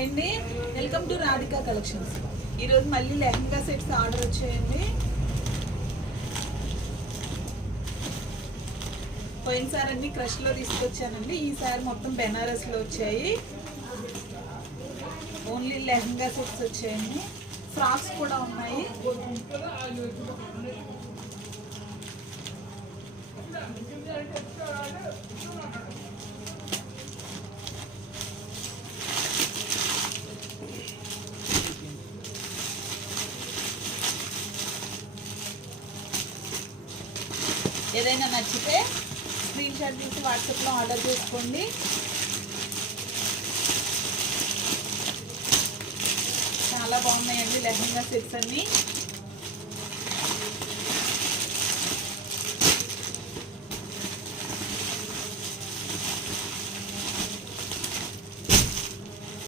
Hi అండి, welcome to Radhika collections. ఈరోజు మళ్ళీ లెహంగా సెట్స్ ఆర్డర్ వచ్చాయండి. పోయినసారి అన్ని క్రష్లో తీసుకొచ్చానండి, ఈసారి మొత్తం బెనారస్లో వచ్చాయి. ఓన్లీ లెహంగా సెట్స్ వచ్చాయండి. ఫ్రాక్స్ కూడా ఉన్నాయి. ఏదైనా నచ్చితే స్క్రీన్ షాట్ తీసి వాట్సాప్లో ఆర్డర్ చేసుకోండి. చాలా బాగున్నాయండి లెహంగా సెట్స్ అన్నీ.